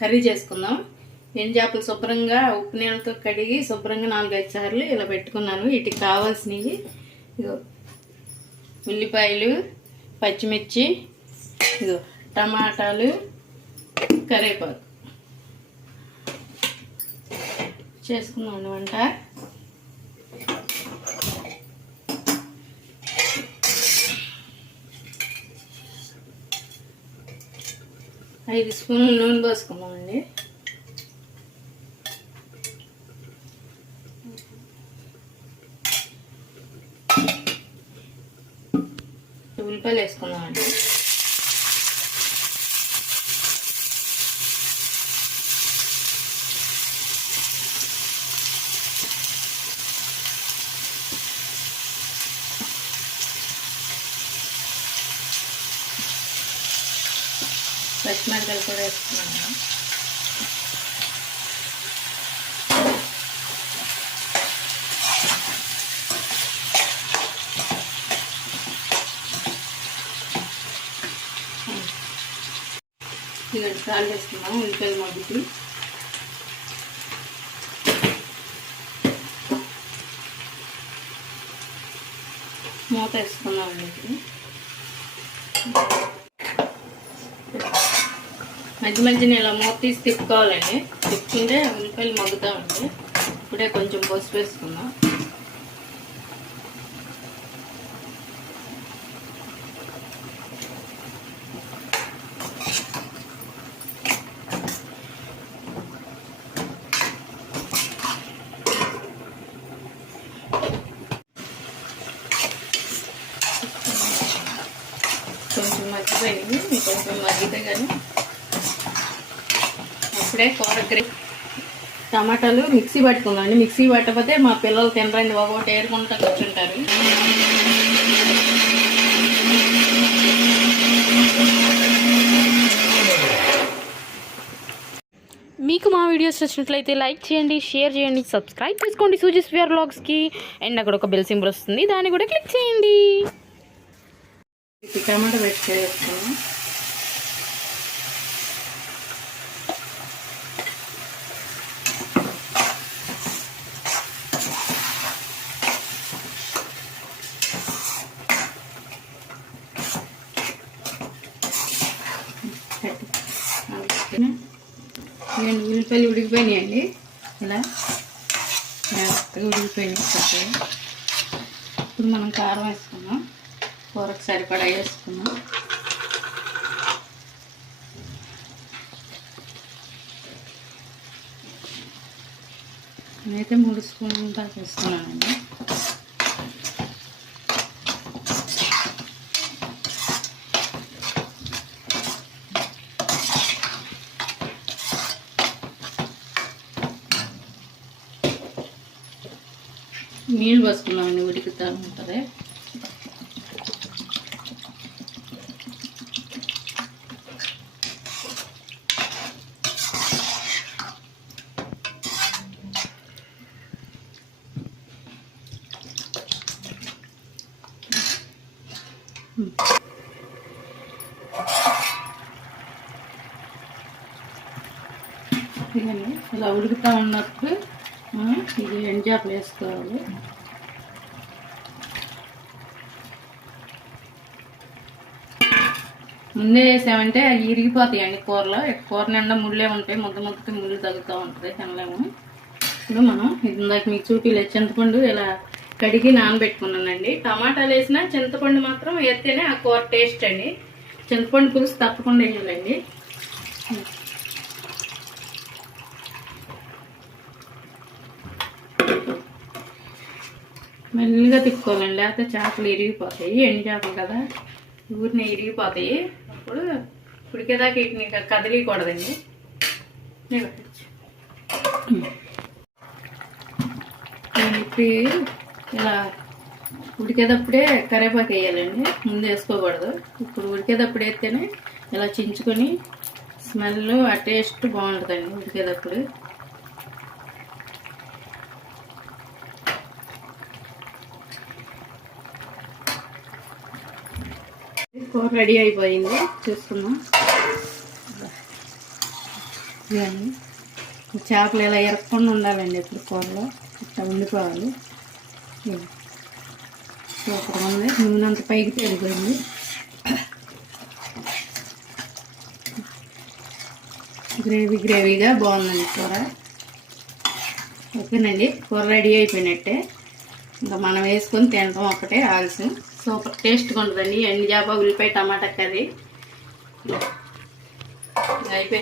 Curry చేసుకుందాం. ఎండు చేపలు శుభ్రంగా ఉప్పు నీళ్ళతో కడిగి శుభ్రంగా నాలుగైదు సార్లు ఇలా పెట్టుకున్నాను. వీటికి కావాల్సినవి ఇగో ఉల్లిపాయలు పచ్చిమిర్చి ఇగో టమాటాలు కరివేపాకు. చేసుకున్నాను వంట ఐదు స్పూన్లు నూనె పోసుకున్నామండి ఉల్లిపాయలు వేసుకుందామండి. పచ్చిమిరకాయలు కూడా వేసుకున్నాను. ఇక కాలు చేసుకున్నాము ఉల్లిపాయలు మగ్గుతూ. మూత వేసుకున్నామండి ఇప్పుడు. మధ్య మధ్యన ఇలా మూత తీసి తిప్పుకోవాలండి. తిప్పుకుంటే ఉల్లిపాయలు మగ్గుతూ ఉంటాయి. ఇప్పుడే కొంచెం పసుపు వేసుకుందాం. కొంచెం మగ్గిపోయింది. కొంచెం మగ్గితే కానీ అప్పుడే కూర టమాటాలు మిక్సీ పట్టుకుందండి మిక్సీ పట్టకపోతే మా పిల్లలు తినరండి ఒకటి ఏరుకుంటా కూర్చుంటారు. మీకు మా వీడియోస్ నచ్చినట్లయితే లైక్ చేయండి షేర్ చేయండి సబ్స్క్రైబ్ చేసుకోండి సూజిస్ విఆర్ బ్లాగ్స్కి అండ్ అక్కడ ఒక బెల్ సింబల్ వస్తుంది దాన్ని కూడా క్లిక్ చేయండి. ఇప్పుడు టమాటా పెట్టి రెండు ఉల్లిపాయలు ఉడికిపోయినాయండి. ఇలా? మెత్తగా ఉడికిపోయినాయి చక్కగా. ఇప్పుడు మనం కారం వేసుకున్నాం కూరకు సరిపడా వేసుకున్నాం నేనైతే మూడు స్పూన్లు దాకా వేసుకున్నానండి. నీళ్ళు పోసుకున్నామండి ఉడుకుతూ ఉంటుంది ఇదండి ఇలా ఉడుకుతూ ఉన్నప్పుడు మనం ఇది ఎంజాపలు వేసుకోవాలి. ముందే వేసామంటే అవి ఇరిగిపోతాయండి కూరలో. కూర నిండా ముళ్ళే ఉంటాయి. ముద్ద ముద్దకి ముళ్ళు తగ్గుతూ ఉంటుంది తినలేము. ఇప్పుడు మనం ఇందాక మీకు చూపిలే చింతపండు ఇలా కడిగి నానబెట్టుకున్నానండి. టమాటాలు వేసినా చింతపండు మాత్రం వేస్తేనే ఆ కూర టేస్ట్ అండి. చింతపండు పులుసు తప్పకుండా వేయాలండి. మెల్లిగా తిప్పుకోవాలండి. లేకపోతే చేపలు ఇరిగిపోతాయి. ఎండు చేపలు కదా. ఊరిని ఇరిగిపోతాయి. అప్పుడు ఉడికేదాకా వీటిని ఇక కదిలియకూడదండి ఇప్పుడు ఇలా ఉడికేటప్పుడే కరేపాకు వేయాలండి. ముందు వేసుకోకూడదు. ఇప్పుడు ఉడికేటప్పుడు వేస్తేనే ఇలా చించుకొని స్మెల్ ఆ టేస్ట్ బాగుంటుందండి ఉడికేటప్పుడు. కూర రెడీ అయిపోయింది. చూసుకుందాం. ఇవన్నీ. చేపలు ఇలా ఎరగకుండా ఉండాలండి ఎప్పుడు కూరలో. ఇట్లా ఉండిపోవాలి. సూపర్ ఉంది నూనె అంత పైకి తేలిపోయింది. గ్రేవీ గ్రేవీగా బాగుందండి కూర. ఓకేనండి. కూర రెడీ అయిపోయినట్టే. ఇంకా మనం వేసుకొని తినడం ఒకటే ఆలస్యం. సూపర్ టేస్ట్గా ఉంటుందండి ఎండి జాబా ఉల్లిపాయ టమాటా కర్రీ. అయిపోయింది.